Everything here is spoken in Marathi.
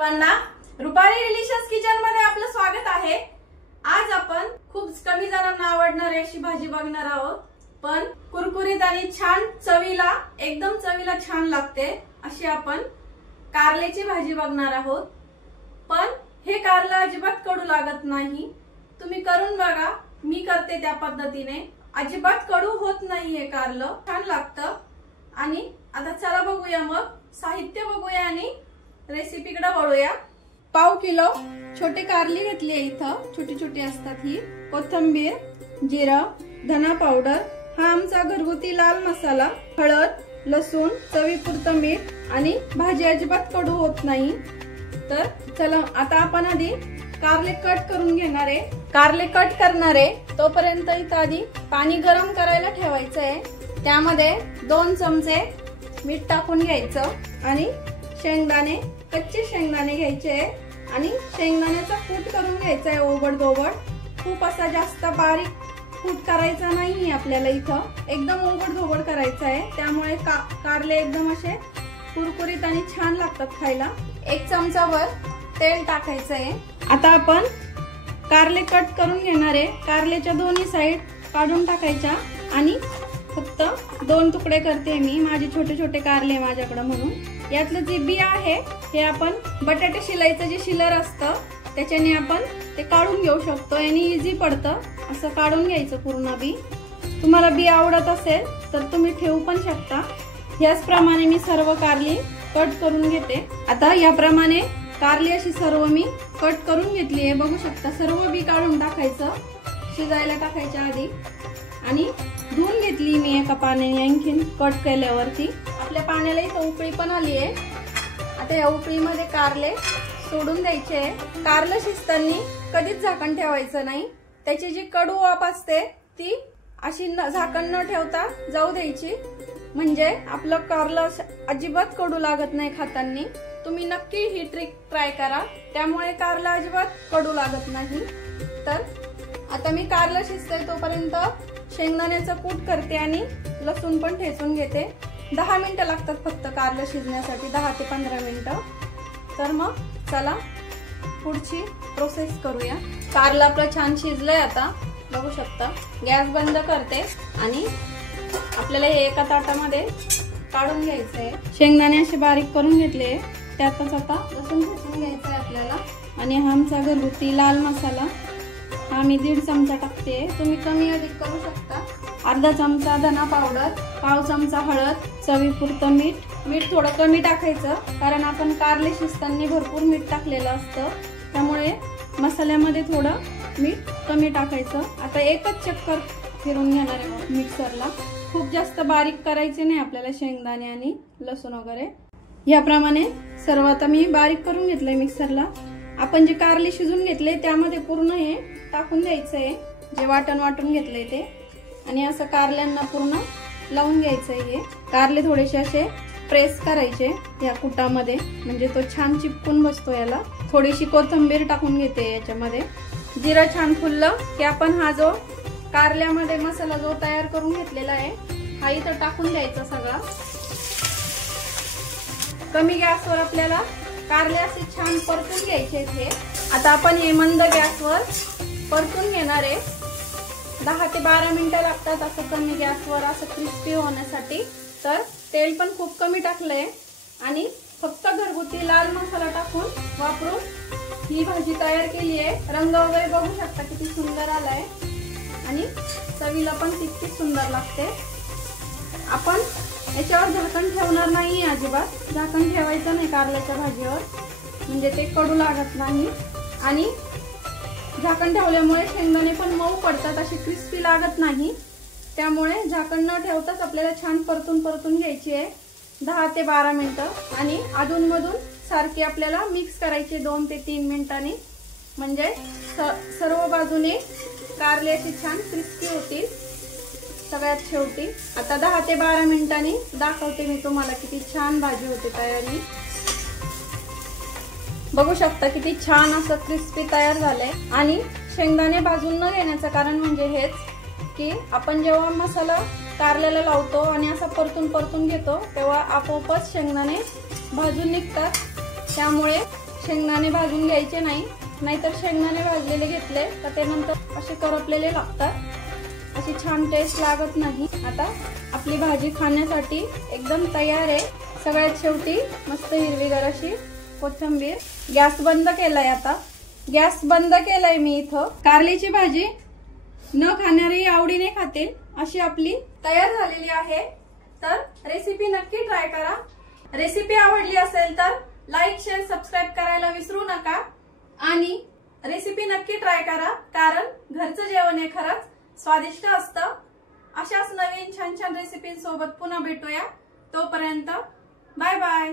रुपाली डिलिशियस किचन मध्ये आपलं स्वागत आहे। आज आपण खूप कमी जणांना आवडणारी अशी भाजी बघणार आहोत, पण कुरकुरीत आणि छान चवीला एकदम चवीला छान लागते अशी आपण कारल्याची भाजी बघणार आहोत। पण हे कारलं अजिबात कडू लागत नाही, तुम्ही करून बघा, मी करते त्या पद्धतीने, अजिबात कडू होत नाहीये, कारलं छान लागतं। आणि आता चला बघूया, मग साहित्य बघूया आणि रेसिपीकडे वळूया। पाव किलो छोटे कारली घेतली आहे, इथं छोटी छोटी असतात ही, कोथिंबीर, जिरा, धना पावडर, हा आमचा घरगुती लाल मसाला, हळद, लसूण, चवीपुरतं मीठ आणि भाजी अजिबात कडू होत नाही। तर चला आता आपण आधी कारले कट करून घेणार आहे। कारले कट करणार आहे तोपर्यंत इथं आधी पाणी गरम करायला ठेवायचं आहे, त्यामध्ये 2 चमचे मीठ टाकून घ्यायचं आणि शेंगदाणे, कच्चे शेंगदाणे घ्यायचे आणि शेंगदाण्याचा कूट करून घ्यायचा आहे ओबड दोबड, खूप असा जास्त बारीक कूट करायचा नाही आपल्याला, इथं एकदम ओबड दोबड करायचा आहे, त्यामुळे कारले एकदम असे कुरकुरीत आणि छान लागतात खायला। 1 चमचावर तेल टाकायचं आहे। आता आपण कारले कट करून घेणार आहे, कारल्याच्या दोन्ही साइड काढून टाकायच्या आणि फक्त 2 तुकडे करते मी, माझे छोटे छोटे कारले माझ्याकडे म्हणून। यातलं जे बी आहे हे आपण बटाटे शिलायचं जे शिलर असतं त्याच्याने आपण ते काढून घेऊ शकतो, आणि इझी पडतं, असं काढून घ्यायचं पूर्ण बी। तुम्हाला बी आवडत असेल तर तुम्ही ठेवू पण शकता। याचप्रमाणे मी सर्व कारली कट करून घेते। आता याप्रमाणे कारली अशी सर्व मी कट करून घेतली आहे, बघू शकता, सर्व बी काढून टाकायचं शिजायला टाकायच्या आधी, आणि धुवून घेतली मी एका पाण्याने आणखीन कट केल्यावरती। आपल्या पाण्याला इथं उकळी पण आली आहे, आता या उकळीमध्ये कारले सोडून द्यायचे। कारलं शिजताना कधीच झाकण ठेवायचं नाही, त्याची जी कडू वाफ असते ती अशी झाकण न ठेवता जाऊ द्यायची, म्हणजे आपलं कारलं अजिबात कडू लागत नाही खाताना। तुम्ही नक्की ही ट्रिक ट्राय करा, त्यामुळे कारलं अजिबात कडू लागत नाही। तर आता मी कारलं शिजतंय तोपर्यंत शेंगदाण्याचं कूट करते आणि लसूण पण ठेचून घेते। 10 मिनिटं लागतात फक्त कारलं शिजण्यासाठी, 10 ते 15 मिनिटं। तर मग चला पुढची प्रोसेस करूया। कारलं आपलं छान शिजलंय, आता बघू शकता। गॅस बंद करते आणि आपल्याला हे एका ताटामध्ये काढून घ्यायचंय। शेंगदाणे असे बारीक करून घेतले, त्यातच आता लसूण ठेचून घ्यायचंय आपल्याला, आणि हा आमचा घरगुती लाल मसाला, हा मी 1.5 चमचा टाकते, तुम्ही कमी अधिक करू शकता। अर्धा चमचा धना पावडर, पाव चमचा हळद, चवीपुरतं मीठ। मीठ थोडं कमी टाकायचं, कारण आपण कारले शिजताना भरपूर मीठ टाकलेलं असतं, त्यामुळे मसाल्यामध्ये थोडं मीठ कमी टाकायचं। आता एकच चक्कर फिरून घेणार आहे मिक्सरला, खूप जास्त बारीक करायचे नाही आपल्याला शेंगदाणे आणि लसूण वगैरे। याप्रमाणे सर्व आता मी बारीक करून घेतलंय मिक्सरला। आपण जे कारले शिजून घेतले त्यामध्ये पूर्ण हे टाकून द्यायचंय, जे वाटून घेतलंय ते, आणि असं कारल्यांना पूर्ण लावून घ्यायचंय। हे कारले थोडेसे असे प्रेस करायचे या कुटामध्ये, म्हणजे तो छान चिपकून बसतो याला। थोडीशी कोथिंबीर टाकून घेते याच्यामध्ये। जिरा छान फुललं की आपण हा जो कारल्यामध्ये मसाला जो तयार करून घेतलेला आहे हा इथं टाकून द्यायचा सगळा। कमी गॅसवर आपल्याला कारले असे छान परतून घ्यायचे हे। आता आपण हे मंद गॅसवर परतून घेणार आहे, 10 ते 12 मिनिटं लागतात असं कमी गॅसवर असं क्रिस्पी होण्यासाठी। तर तेल पण खूप कमी टाकलंय आणि फक्त घरगुती लाल मसाला टाकून वापरून ही भाजी तयार केली आहे। रंग वगैरे बघू शकता किती सुंदर आलाय, आणि चवीला पण तितकी सुंदर लागते। आपण याच्यावर झाकण ठेवणार नाही, अजिबात झाकण ठेवायचं नाही कारल्याच्या भाजीवर, म्हणजे ते कडू लागत नाही, आणि झाकण ठेवल्यामुळे शेंगदाणे पण मऊ पडतात, अशी क्रिस्पी लागत नाही, त्यामुळे झाकण न ठेवताच आपल्याला छान परतून घ्यायची आहे 10 ते 12 मिनिटं, आणि अधूनमधून सारखी आपल्याला मिक्स करायची 2 ते 3 मिनिटांनी, म्हणजे सर्व बाजूने कारले अशी छान क्रिस्पी होतील सगळ्यात शेवटी। आता 10 ते 12 मिनिटांनी दाखवते मी तुम्हाला किती छान भाजी होते तयारी। बघू शकता किती छान असं क्रिस्पी तयार झालंय, आणि शेंगदाणे भाजून न घेण्याचं कारण म्हणजे हेच की आपण जेव्हा मसाला कारल्याला लावतो आणि असा परतून घेतो तेव्हा आपोआपच शेंगदाणे भाजून निघतात, त्यामुळे शेंगदाणे भाजून घ्यायचे नाही, नाहीतर शेंगदाणे भाजलेले घेतले तर ते नंतर असे करपलेले लागतात, अशी छान टेस्ट लागत नाही। आता आपली भाजी खाण्यासाठी एकदम तयार आहे। सगळ्यात शेवटी मस्त हिरवीगार अशी कोथिंबीर। गॅस बंद केलाय, आता गॅस बंद केलाय मी इथं। कारलीची भाजी न खाणारी आवडीने खातील अशी आपली तयार झालेली आहे। तर रेसिपी नक्की ट्राय करा। रेसिपी आवडली असेल तर लाईक, शेअर, सबस्क्राईब करायला विसरू नका आणि रेसिपी नक्की ट्राय करा, कारण घरचं जेवण हे खरंच स्वादिष्ट असतं। अशाच नवीन छान छान रेसिपींसोबत पुन्हा भेटूया, तोपर्यंत बाय बाय।